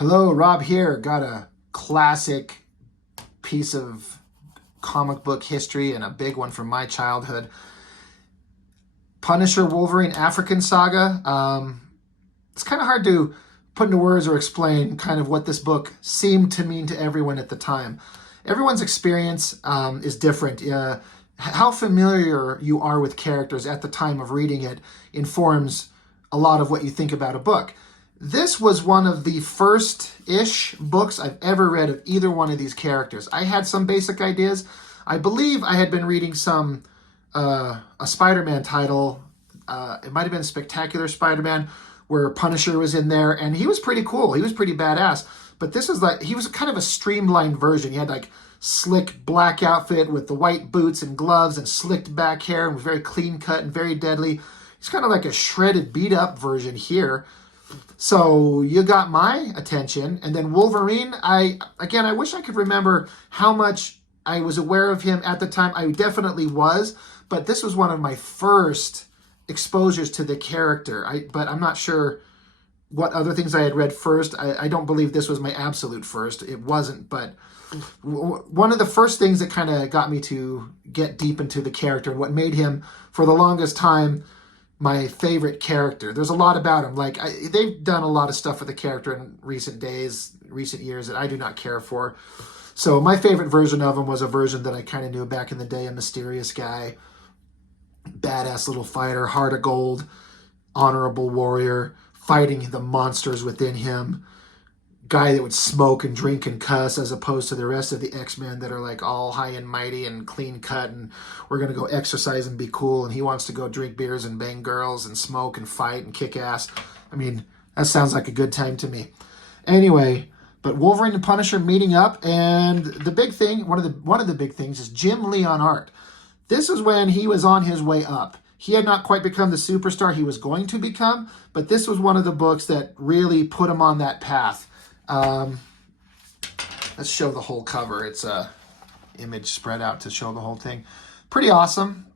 Hello, Rob here. Got a classic piece of comic book history and a big one from my childhood. Punisher Wolverine African Saga. It's kind of hard to put into words or explain kind of what this book seemed to mean to everyone at the time. Everyone's experience is different. How familiar you are with characters at the time of reading it informs a lot of what you think about a book. This was one of the first-ish books I've ever read of either one of these characters. I had some basic ideas. I believe I had been reading a Spider-Man title. It might have been Spectacular Spider-Man, where Punisher was in there, and he was pretty cool. He was pretty badass. But this is he was kind of a streamlined version. He had like slick black outfit with the white boots and gloves and slicked back hair and was very clean cut and very deadly. He's kind of like a shredded, beat up version here. So you got my attention. And then Wolverine, I wish I could remember how much I was aware of him at the time. I definitely was, but this was one of my first exposures to the character. But I'm not sure what other things I had read first. I don't believe this was my absolute first. It wasn't, but one of the first things that kind of got me to get deep into the character and what made him, for the longest time, my favorite character. There's a lot about him. They've done a lot of stuff with the character in recent years that I do not care for. So my favorite version of him was a version that I kind of knew back in the day, a mysterious guy, badass little fighter, heart of gold, honorable warrior, fighting the monsters within him, guy that would smoke and drink and cuss, as opposed to the rest of the X-Men that are like all high and mighty and clean cut and we're going to go exercise and be cool, and he wants to go drink beers and bang girls and smoke and fight and kick ass. I mean, that sounds like a good time to me. Anyway, but Wolverine and Punisher meeting up, and the big thing, one of the big things is Jim Lee on art. This was when he was on his way up. He had not quite become the superstar he was going to become, but this was one of the books that really put him on that path. Let's show the whole cover. It's a image spread out to show the whole thing. Pretty awesome,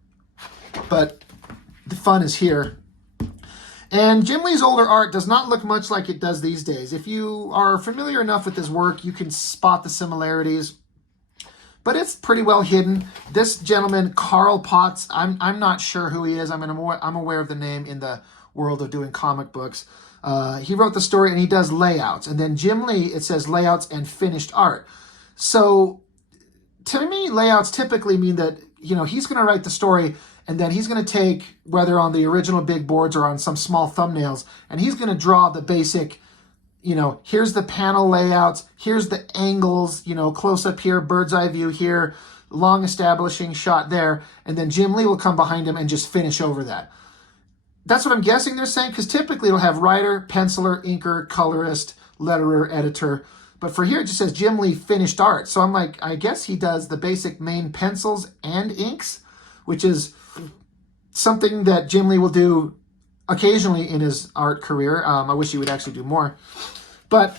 but the fun is here. And Jim Lee's older art does not look much like it does these days. If you are familiar enough with his work, you can spot the similarities, but it's pretty well hidden. This gentleman, Carl Potts, I'm not sure who he is. I'm aware of the name in the world of doing comic books. He wrote the story and he does layouts. And then Jim Lee, it says layouts and finished art. So to me, layouts typically mean that, he's going to write the story and then he's going to take, whether on the original big boards or on some small thumbnails, and he's going to draw the basic, here's the panel layouts, here's the angles, close up here, bird's eye view here, long establishing shot there. And then Jim Lee will come behind him and just finish over that. That's what I'm guessing they're saying, because typically it'll have writer, penciler, inker, colorist, letterer, editor. But for here, it just says Jim Lee finished art. So I'm like, I guess he does the basic main pencils and inks, which is something that Jim Lee will do occasionally in his art career. I wish he would actually do more. But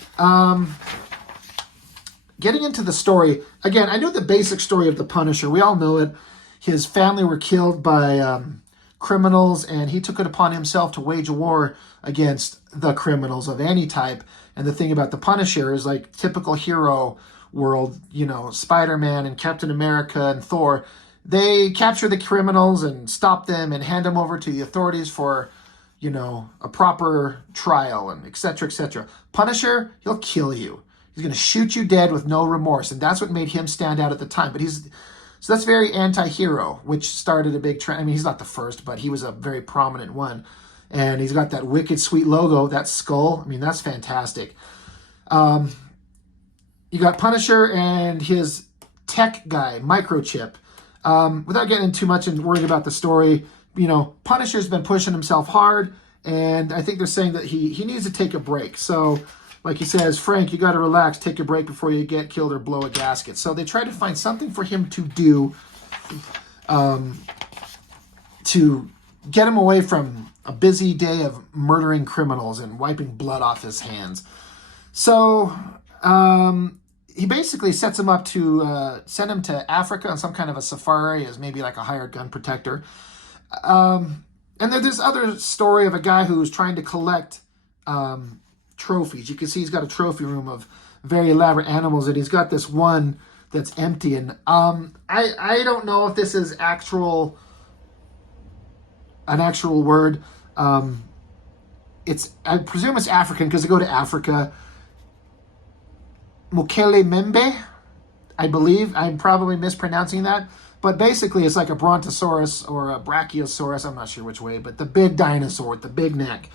getting into the story, again, I know the basic story of the Punisher. We all know it. His family were killed by criminals, and he took it upon himself to wage a war against the criminals of any type. And the thing about the Punisher is, like typical hero world, Spider-Man and Captain America and Thor, they capture the criminals and stop them and hand them over to the authorities for, a proper trial and et cetera, et cetera. Punisher, he'll kill you. He's going to shoot you dead with no remorse. And that's what made him stand out at the time. So that's very anti-hero, which started a big trend. I mean, he's not the first, but he was a very prominent one. And he's got that wicked sweet logo, that skull. I mean, that's fantastic. You got Punisher and his tech guy, Microchip. Without getting too much and worrying about the story, Punisher's been pushing himself hard, and I think they're saying that he needs to take a break. So, like he says, Frank, you got to relax, take a break before you get killed or blow a gasket. So they try to find something for him to do to get him away from a busy day of murdering criminals and wiping blood off his hands. So he basically sets him up to send him to Africa on some kind of a safari as maybe like a hired gun protector. And there's this other story of a guy who's trying to collect trophies. You can see he's got a trophy room of very elaborate animals, and he's got this one that's empty. And I don't know if this is an actual word. I presume it's African because they go to Africa. Mukele Membe, I believe. I'm probably mispronouncing that. But basically, it's like a brontosaurus or a brachiosaurus. I'm not sure which way, but the big dinosaur with the big neck.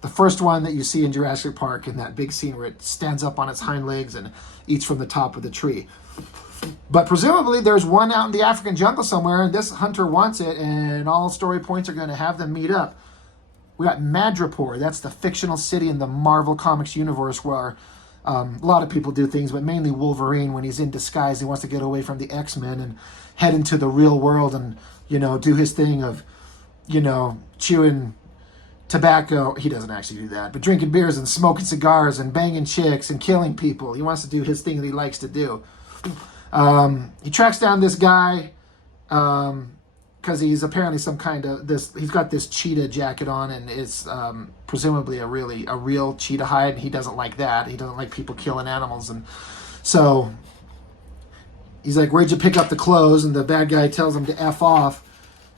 The first one that you see in Jurassic Park in that big scene where it stands up on its hind legs and eats from the top of the tree. But presumably, there's one out in the African jungle somewhere, and this hunter wants it, and all story points are going to have them meet up. We got Madripoor. That's the fictional city in the Marvel Comics universe where a lot of people do things, but mainly Wolverine, when he's in disguise, he wants to get away from the X-Men and head into the real world and, do his thing of, chewing tobacco. He doesn't actually do that, but drinking beers and smoking cigars and banging chicks and killing people. He wants to do his thing that he likes to do. He tracks down this guy because he's apparently some kind of he's got this cheetah jacket on, and it's presumably a real cheetah hide, and he doesn't like that. He doesn't like people killing animals, and so he's like, "Where'd you pick up the clothes?" And the bad guy tells him to F off.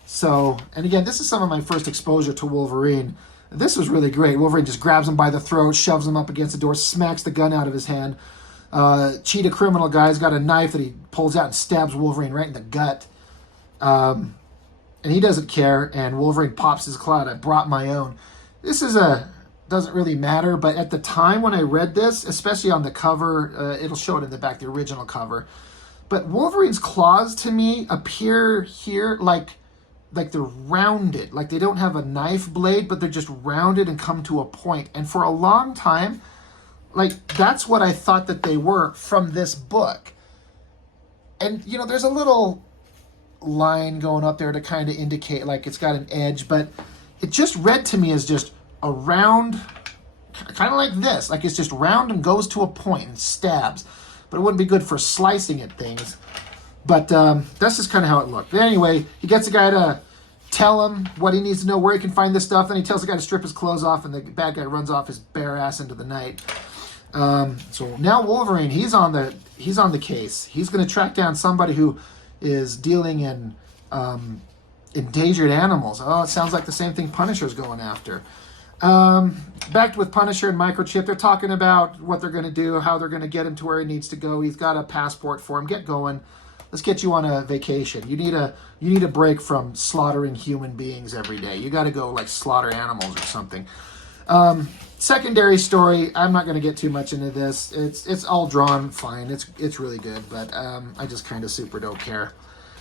So, and again, this is some of my first exposure to Wolverine. This was really great. Wolverine just grabs him by the throat, shoves him up against the door, smacks the gun out of his hand. Cheetah criminal guy's got a knife that he pulls out and stabs Wolverine right in the gut. And he doesn't care, and Wolverine pops his claw. I brought my own. This doesn't really matter, but at the time when I read this, especially on the cover, it'll show it in the back, the original cover. But Wolverine's claws to me appear here like they're rounded, like they don't have a knife blade, but they're just rounded and come to a point. And for a long time, that's what I thought that they were from this book. And, there's a little line going up there to kind of indicate it's got an edge, but it just read to me as just a round, kind of like this. It's just round and goes to a point and stabs. But it wouldn't be good for slicing at things. But that's just kind of how it looked. But anyway, he gets the guy to tell him what he needs to know, where he can find this stuff. Then he tells the guy to strip his clothes off, and the bad guy runs off his bare ass into the night. So now Wolverine, he's on the case. He's going to track down somebody who is dealing in endangered animals. Oh, it sounds like the same thing Punisher's going after. Back with Punisher and Microchip, they're talking about what they're going to do, how they're going to get him to where he needs to go. He's got a passport for him. Get going. Let's get you on a vacation. You need a break from slaughtering human beings every day. You got to go slaughter animals or something. Secondary story. I'm not going to get too much into this. It's all drawn fine. It's really good, but I just kind of super don't care.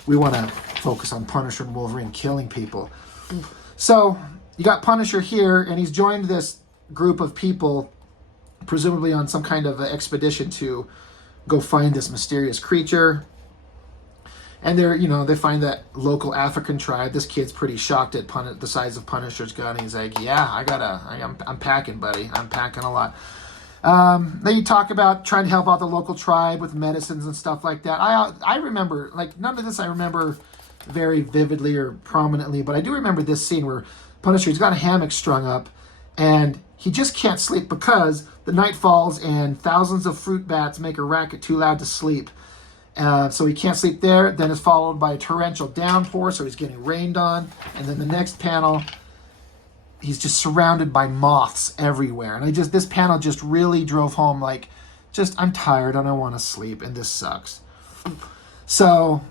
We want to focus on Punisher and Wolverine killing people. So you got Punisher here, and he's joined this group of people, presumably on some kind of expedition to go find this mysterious creature. And they find that local African tribe. This kid's pretty shocked at the size of Punisher's gun. And he's like, "Yeah, I'm packing, buddy. I'm packing a lot." Then you talk about trying to help out the local tribe with medicines and stuff like that. I remember, none of this I remember very vividly or prominently, but I do remember this scene where Punisher's got a hammock strung up, and he just can't sleep because the night falls and thousands of fruit bats make a racket too loud to sleep. So he can't sleep there. Then it's followed by a torrential downpour, so he's getting rained on. And then the next panel, he's just surrounded by moths everywhere. And this panel just really drove home, I'm tired and I want to sleep, and this sucks. So,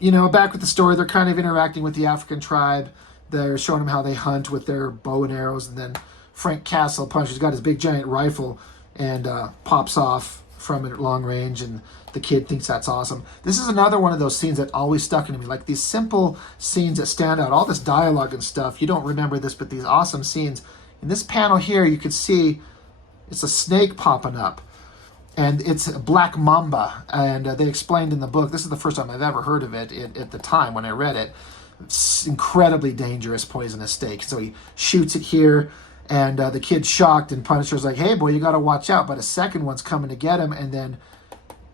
back with the story, they're kind of interacting with the African tribe. They're showing them how they hunt with their bow and arrows. And then Frank Castle, Punisher's got his big giant rifle and pops off from it at long range, and the kid thinks that's awesome. This is another one of those scenes that always stuck into me, these simple scenes that stand out, all this dialogue and stuff. You don't remember this, but these awesome scenes. In this panel here, you can see it's a snake popping up, and it's a black mamba, and they explained in the book, this is the first time I've ever heard of it at the time when I read it. It's incredibly dangerous, poisonous snake. So he shoots it here, and the kid's shocked, and Punisher's like, "Hey, boy, you got to watch out." But a second one's coming to get him, and then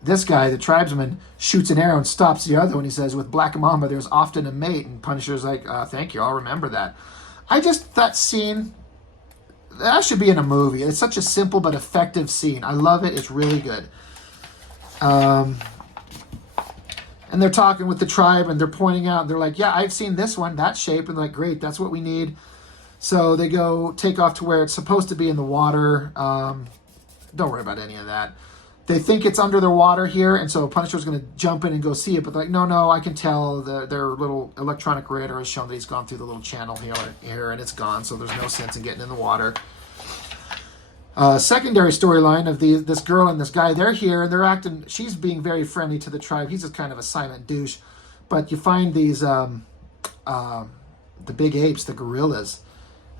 this guy, the tribesman, shoots an arrow and stops the other one. He says, "With Black Mamba, there's often a mate." And Punisher's like, "Thank you, I'll remember that." That scene, that should be in a movie. It's such a simple but effective scene. I love it. It's really good. And they're talking with the tribe, and they're pointing out, and they're like, yeah, I've seen this one, that shape. And they're like, great, that's what we need. So they go take off to where it's supposed to be in the water. Don't worry about any of that. They think it's under the water here, and so Punisher's going to jump in and go see it. But they're like, no, I can tell. Their little electronic radar has shown that he's gone through the little channel here, and it's gone. So there's no sense in getting in the water. Secondary storyline of this girl and this guy, they're here, and they're acting. She's being very friendly to the tribe. He's just kind of a silent douche. But you find these the big apes, the gorillas.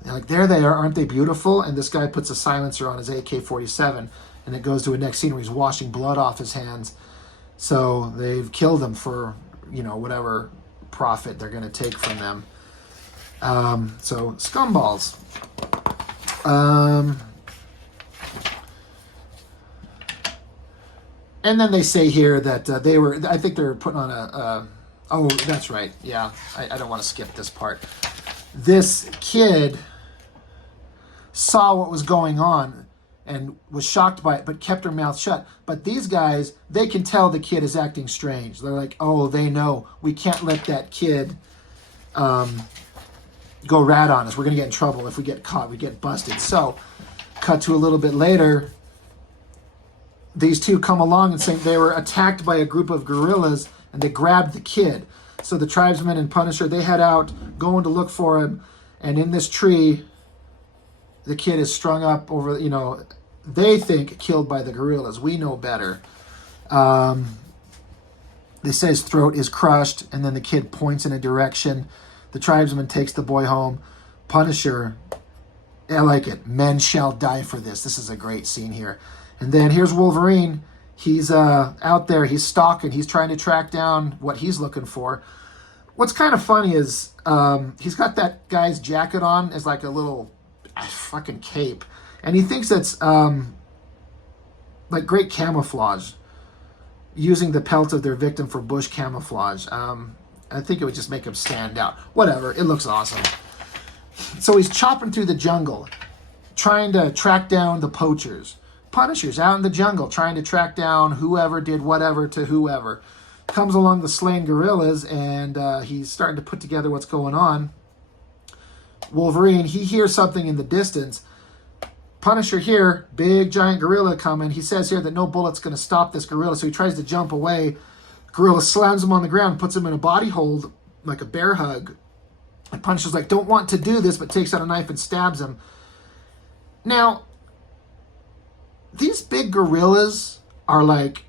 They're like, there they are, aren't they beautiful? And this guy puts a silencer on his AK-47, and it goes to a next scene where he's washing blood off his hands. So they've killed him for, whatever profit they're going to take from them. So scumballs. And then they say here that I think they're putting on oh, that's right. Yeah, I don't want to skip this part. This kid saw what was going on and was shocked by it, but kept her mouth shut. But these guys, they can tell the kid is acting strange. They're like, oh, they know. We can't let that kid go rat on us. We're going to get in trouble if we get caught. We get busted. So, cut to a little bit later. These two come along and say they were attacked by a group of gorillas, and they grabbed the kid. So the tribesmen and Punisher, they head out, going to look for him. And in this tree, the kid is strung up over, they think killed by the gorillas. We know better. They say his throat is crushed, and then the kid points in a direction. The tribesman takes the boy home. Punisher, I like it. Men shall die for this. This is a great scene here. And then here's Wolverine. He's out there. He's stalking. He's trying to track down what he's looking for. What's kind of funny is he's got that guy's jacket on as like a little fucking cape. And he thinks it's like great camouflage, using the pelt of their victim for bush camouflage. I think it would just make him stand out. Whatever. It looks awesome. So he's chopping through the jungle, trying to track down the poachers. Punisher's out in the jungle trying to track down whoever did whatever to whoever. Comes along the slain gorillas, and he's starting to put together what's going on. Wolverine, he hears something in the distance. Punisher here, big giant gorilla coming. He says here that no bullet's going to stop this gorilla, so he tries to jump away. Gorilla slams him on the ground, puts him in a body hold, like a bear hug. And Punisher's like, don't want to do this, but takes out a knife and stabs him. Now, these big gorillas are like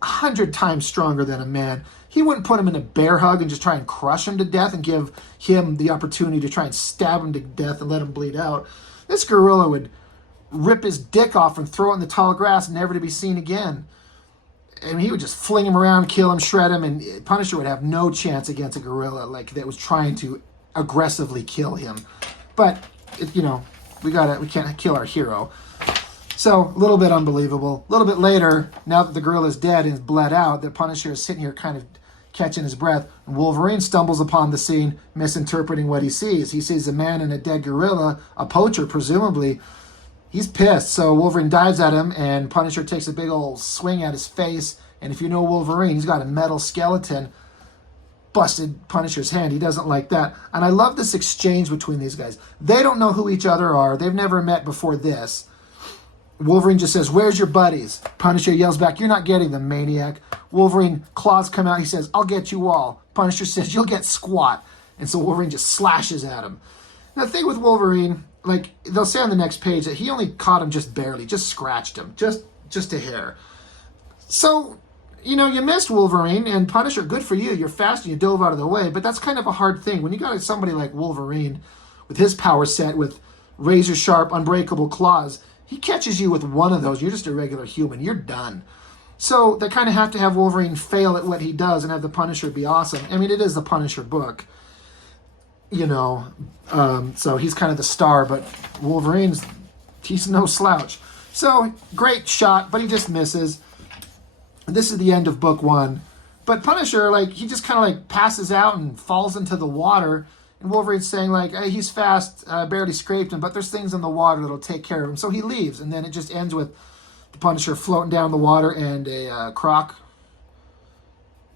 100 times stronger than a man. He wouldn't put him in a bear hug and just try and crush him to death and give him the opportunity to try and stab him to death and let him bleed out. This gorilla would rip his dick off and throw it in the tall grass, never to be seen again. And he would just fling him around, kill him, shred him, and Punisher would have no chance against a gorilla like that was trying to aggressively kill him. But we can't kill our hero. So, a little bit unbelievable. A little bit later, now that the gorilla's dead and bled out, the Punisher is sitting here kind of catching his breath. And Wolverine stumbles upon the scene, misinterpreting what he sees. He sees a man and a dead gorilla, a poacher, presumably. He's pissed, so Wolverine dives at him, and Punisher takes a big old swing at his face. And if you know Wolverine, he's got a metal skeleton. Busted Punisher's hand. He doesn't like that. And I love this exchange between these guys. They don't know who each other are. They've never met before this. Wolverine just says, where's your buddies? Punisher yells back, you're not getting them, maniac. Wolverine, claws come out. He says, I'll get you all. Punisher says, you'll get squat. And so Wolverine just slashes at him. Now, the thing with Wolverine, like, they'll say on the next page that he only caught him just barely, just scratched him, just a hair. So, you missed Wolverine, and Punisher, good for you. You're fast and you dove out of the way, but that's kind of a hard thing. When you got somebody like Wolverine with his power set, with razor-sharp, unbreakable claws, he catches you with one of those, you're just a regular human. You're done. So they kind of have to have Wolverine fail at what he does and have the Punisher be awesome. I mean, it is the Punisher book, so he's kind of the star, but he's no slouch. So, great shot, but he just misses. This is the end of book 1. But Punisher, he just kind of passes out and falls into the water. And Wolverine's saying, like, hey, he's fast, barely scraped him, but there's things in the water that'll take care of him. So he leaves, and then it just ends with the Punisher floating down the water and a croc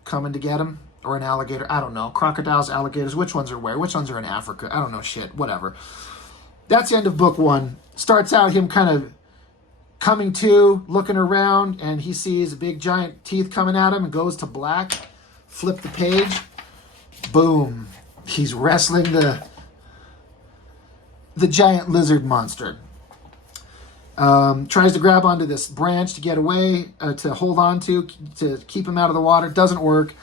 coming to get him. Or an alligator. I don't know. Crocodiles, alligators. Which ones are where? Which ones are in Africa? I don't know shit. Whatever. That's the end of book 1. Starts out him kind of coming to, looking around, and he sees big giant teeth coming at him and goes to black. Flip the page. Boom. He's wrestling the giant lizard monster. Tries to grab onto this branch to get away, to hold on to keep him out of the water. Doesn't work.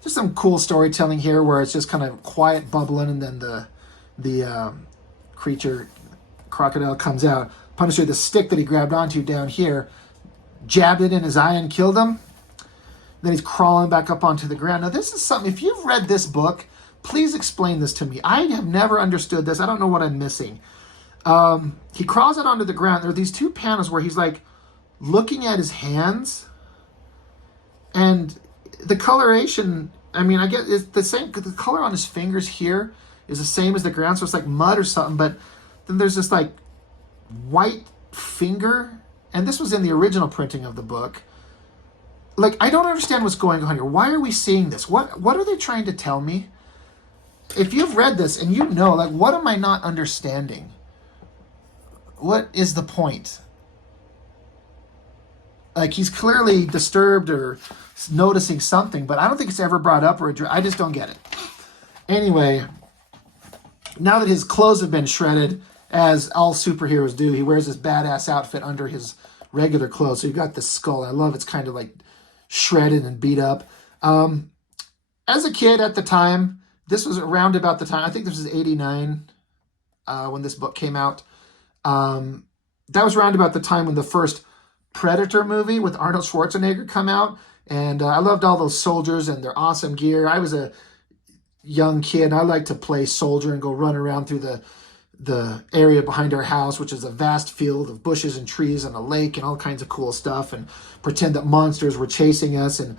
There's some cool storytelling here where it's just kind of quiet bubbling, and then the creature, crocodile, comes out. Punisher, the stick that he grabbed onto down here, jabbed it in his eye and killed him. Then he's crawling back up onto the ground. Now, this is something, if you've read this book, please explain this to me. I have never understood this. I don't know what I'm missing. He crawls out onto the ground. There are these 2 panels where he's like looking at his hands, and the coloration, I mean, I get it's the same. The color on his fingers here is the same as the ground, so it's like mud or something. But then there's this like white finger, and this was in the original printing of the book. Like, I don't understand what's going on here. Why are we seeing this? What are they trying to tell me? If you've read this and you know, like, what am I not understanding? What is the point? Like, he's clearly disturbed or noticing something, but I don't think it's ever brought up or I just don't get it. Anyway, now that his clothes have been shredded, as all superheroes do, he wears this badass outfit under his regular clothes. So you got this skull. I love it's kind of like shredded and beat up. As a kid at the time, this was around about the time, I think this was 89 when this book came out. That was around about the time when the first Predator movie with Arnold Schwarzenegger come out. And I loved all those soldiers and their awesome gear. I was a young kid. I liked to play soldier and go run around through the area behind our house, which is a vast field of bushes and trees and a lake and all kinds of cool stuff, and pretend that monsters were chasing us and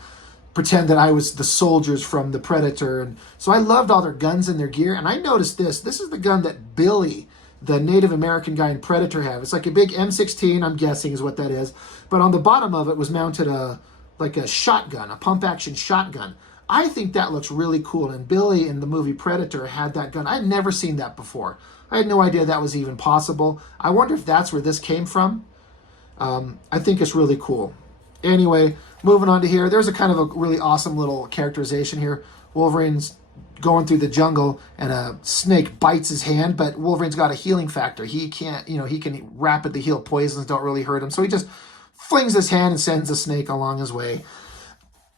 pretend that I was the soldiers from the Predator. And so I loved all their guns and their gear. And I noticed this. This is the gun that Billy, the Native American guy in Predator, have. It's like a big M16, I'm guessing is what that is. But on the bottom of it was mounted like a shotgun, a pump-action shotgun. I think that looks really cool. And Billy in the movie Predator had that gun. I'd never seen that before. I had no idea that was even possible. I wonder if that's where this came from. I think it's really cool. Anyway, moving on to here. There's a kind of a really awesome little characterization here. Wolverine's going through the jungle and a snake bites his hand, but Wolverine's got a healing factor. He can't, he can rapidly heal poisons, don't really hurt him. So he just flings his hand and sends the snake along his way.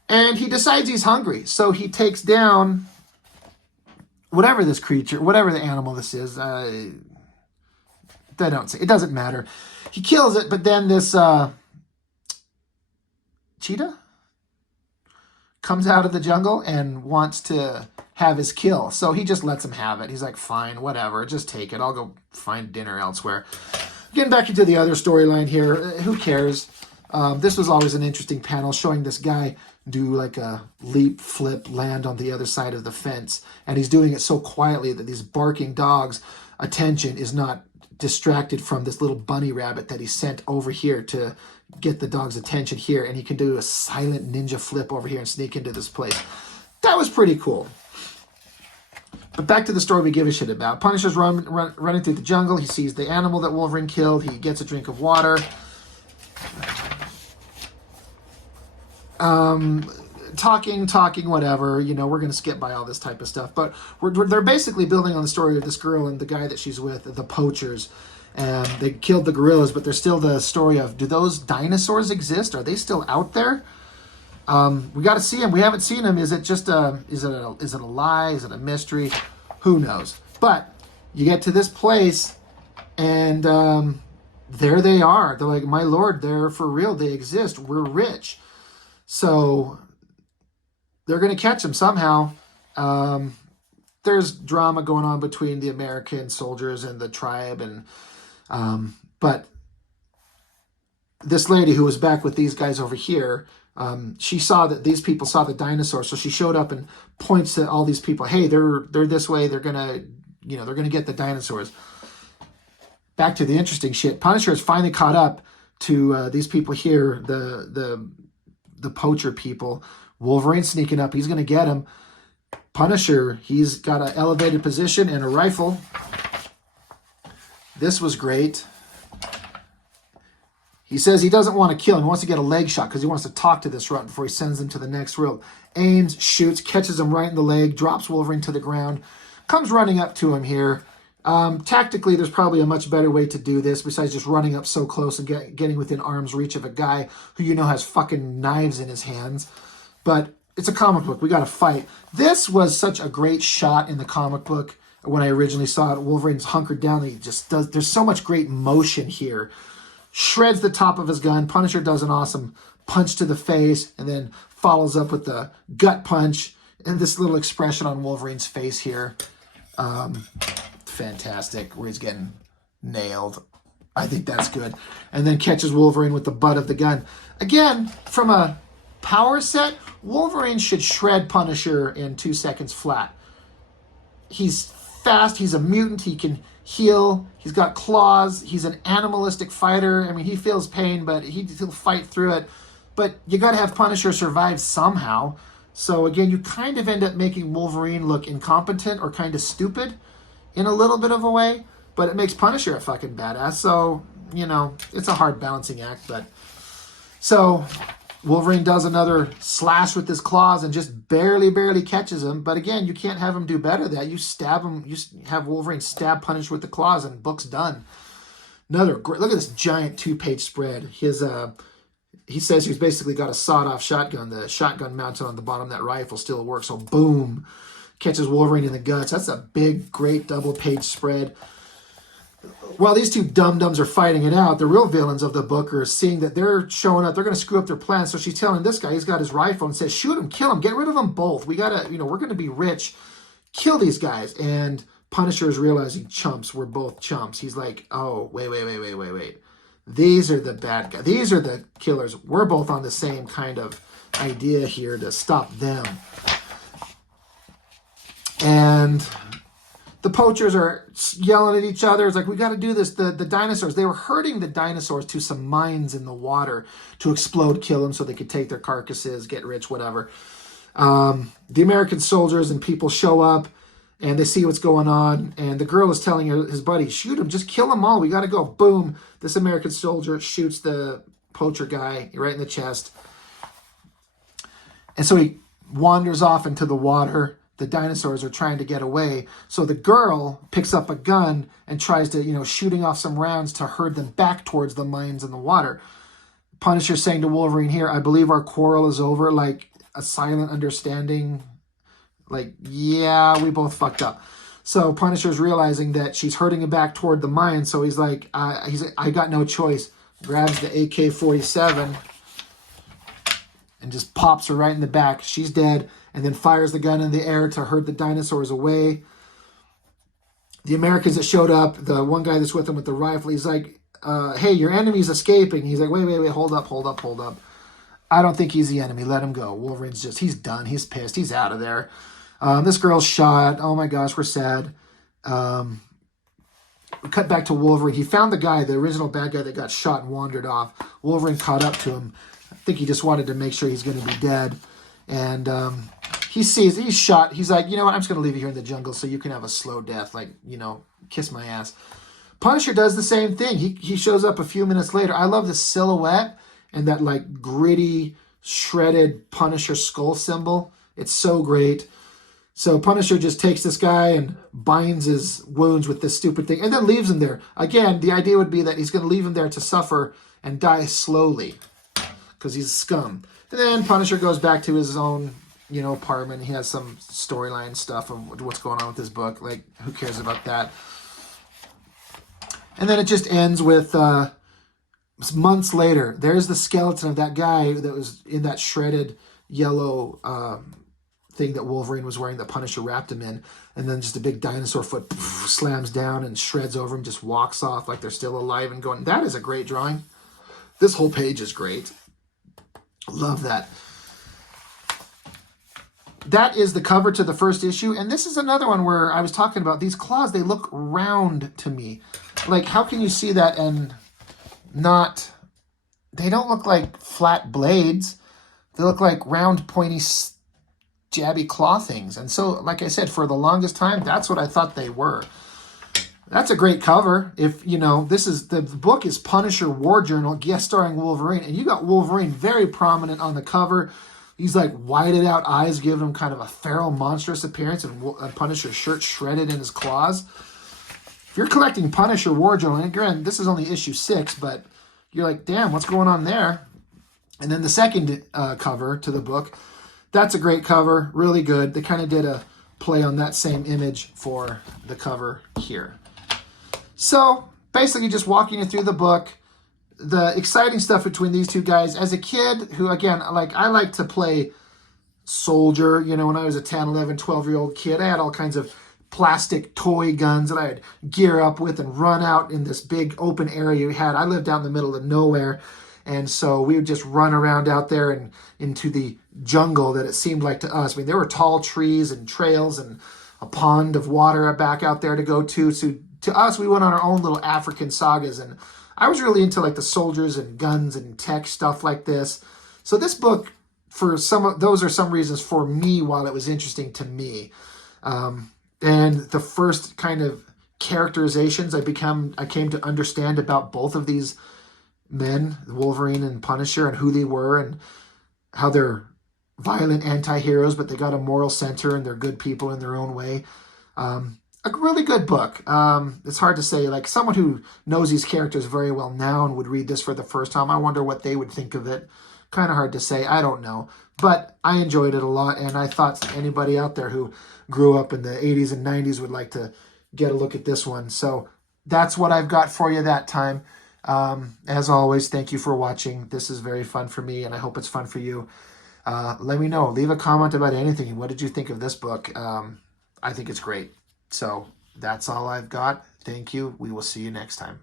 And he decides he's hungry. So he takes down whatever this creature, whatever the animal this is. They don't say. It doesn't matter. He kills it, but then this cheetah comes out of the jungle and wants to have his kill. So he just lets him have it. He's like, fine, whatever, just take it. I'll go find dinner elsewhere. Getting back into the other storyline here, who cares? This was always an interesting panel showing this guy do like a leap, flip, land on the other side of the fence. And he's doing it so quietly that these barking dogs' attention is not distracted from this little bunny rabbit that he sent over here to get the dog's attention here. And he can do a silent ninja flip over here and sneak into this place. That was pretty cool. But back to the story we give a shit about. Punisher's running through the jungle. He sees the animal that Wolverine killed. He gets a drink of water. Talking, whatever. We're going to skip by all this type of stuff. But they're basically building on the story of this girl and the guy that she's with, the poachers. And they killed the gorillas, but there's still the story of, do those dinosaurs exist? Are they still out there? We got to see them. We haven't seen them. Is it just is it a lie? Is it a mystery? Who knows? But you get to this place, and there they are. They're like, my lord, they're for real. They exist. We're rich. So they're going to catch them somehow. There's drama going on between the American soldiers and the tribe, and but this lady who was back with these guys over here, she saw that these people saw the dinosaur, so she showed up and points to all these people. Hey, they're this way. They're gonna, they're gonna get the dinosaurs. Back to the interesting shit. Punisher has finally caught up to these people here, the poacher people. Wolverine sneaking up. He's gonna get him. Punisher, he's got an elevated position and a rifle. This was great. He says he doesn't want to kill him. He wants to get a leg shot because he wants to talk to this rut before he sends him to the next room. Aims, shoots, catches him right in the leg, drops Wolverine to the ground, comes running up to him here. Tactically, there's probably a much better way to do this besides just running up so close and getting within arm's reach of a guy who has fucking knives in his hands. But it's a comic book. We got to fight. This was such a great shot in the comic book when I originally saw it. Wolverine's hunkered down. He just does. There's so much great motion here. Shreds the top of his gun. Punisher does an awesome punch to the face and then follows up with the gut punch and this little expression on Wolverine's face here. Fantastic, where he's getting nailed. I think that's good. And then catches Wolverine with the butt of the gun. Again, from a power set, Wolverine should shred Punisher in 2 seconds flat. He's fast. He's a mutant. He can heal. He's got claws. He's an animalistic fighter. I mean, he feels pain, but he'll fight through it. But you got to have Punisher survive somehow. So again, you kind of end up making Wolverine look incompetent or kind of stupid in a little bit of a way. But it makes Punisher a fucking badass. So, it's a hard balancing act. But so Wolverine does another slash with his claws and just barely catches him. But again, you can't have him do better than that. You stab him, you have Wolverine stab Punisher with the claws and book's done. Another great, look at this giant 2-page spread. He says he's basically got a sawed-off shotgun. The shotgun mounted on the bottom of that rifle still works. So boom, catches Wolverine in the guts. That's a big, great double-page spread. While these two dum-dums are fighting it out, the real villains of the book are seeing that they're showing up. They're going to screw up their plans. So she's telling this guy, he's got his rifle, and says, shoot him, kill him, get rid of them both. We got to, we're going to be rich. Kill these guys. And Punisher is realizing, chumps, we're both chumps. He's like, oh, wait. These are the bad guys. These are the killers. We're both on the same kind of idea here to stop them. And the poachers are yelling at each other. It's like, we got to do this. The dinosaurs, they were herding the dinosaurs to some mines in the water to explode, kill them so they could take their carcasses, get rich, whatever. The American soldiers and people show up and they see what's going on. And the girl is telling his buddy, shoot him, just kill them all. We got to go. Boom. This American soldier shoots the poacher guy right in the chest. And so he wanders off into the water. The dinosaurs are trying to get away. So the girl picks up a gun and tries to, shooting off some rounds to herd them back towards the mines in the water. Punisher saying to Wolverine here, I believe our quarrel is over. Like a silent understanding. Like, yeah, we both fucked up. So Punisher's realizing that she's herding him back toward the mine. So he's like, I got no choice. Grabs the AK-47 and just pops her right in the back. She's dead. And then fires the gun in the air to herd the dinosaurs away. The Americans that showed up, the one guy that's with him with the rifle, he's like, hey, your enemy's escaping. He's like, wait, hold up. I don't think he's the enemy. Let him go. Wolverine's he's done. He's pissed. He's out of there. This girl's shot. Oh my gosh, we're sad. We cut back to Wolverine. He found the original bad guy that got shot and wandered off. Wolverine caught up to him. I think he just wanted to make sure he's going to be dead. And he sees, he's shot. He's like, you know what? I'm just going to leave you here in the jungle so you can have a slow death. Like, kiss my ass. Punisher does the same thing. He shows up a few minutes later. I love the silhouette and that like gritty, shredded Punisher skull symbol. It's so great. So Punisher just takes this guy and binds his wounds with this stupid thing and then leaves him there. Again, the idea would be that he's going to leave him there to suffer and die slowly because he's scum. And then Punisher goes back to his own, apartment. He has some storyline stuff of what's going on with his book. Like, who cares about that? And then it just ends with months later. There's the skeleton of that guy that was in that shredded yellow thing that Wolverine was wearing that Punisher wrapped him in. And then just a big dinosaur foot slams down and shreds over him, just walks off like they're still alive and going. That is a great drawing. This whole page is great. Love that. That is the cover to the first issue. And this is another one where I was talking about these claws. They look round to me. Like, how can you see that and not... They don't look like flat blades. They look like round, pointy, jabby claw things. And so, like I said, for the longest time, that's what I thought they were. That's a great cover. If, you know, this is, the book is Punisher War Journal, guest starring Wolverine. And you got Wolverine very prominent on the cover. He's like whited out eyes, giving him kind of a feral, monstrous appearance, and Punisher's shirt shredded in his claws. If you're collecting Punisher War Journal, and again, this is only issue 6, but you're like, damn, what's going on there? And then the second cover to the book, that's a great cover, really good. They kind of did a play on that same image for the cover here. So basically just walking you through the book, the exciting stuff between these two guys. As a kid who, again, like I like to play soldier, you know, when I was a 10, 11, 12-year-old kid, I had all kinds of plastic toy guns that I'd gear up with and run out in this big open area we had. I lived out in the middle of nowhere, and so we would just run around out there and into the jungle that it seemed like to us. I mean, there were tall trees and trails and a pond of water back out there to go to. So to us, we went on our own little African sagas, and I was really into like the soldiers and guns and tech stuff like this. So this book, for some of those are some reasons for me, while it was interesting to me. And the first kind of characterizations I came to understand about both of these men, Wolverine and Punisher, and who they were and how they're violent anti-heroes, but they got a moral center and they're good people in their own way. A really good book. It's hard to say, like someone who knows these characters very well now and would read this for the first time, I wonder what they would think of it. Kind of hard to say. I don't know. But I enjoyed it a lot, and I thought anybody out there who grew up in the 80s and 90s would like to get a look at this one. So that's what I've got for you that time. As always, thank you for watching. This is very fun for me, and I hope it's fun for you. Let me know. Leave a comment about anything. What did you think of this book? I think it's great. So that's all I've got. Thank you. We will see you next time.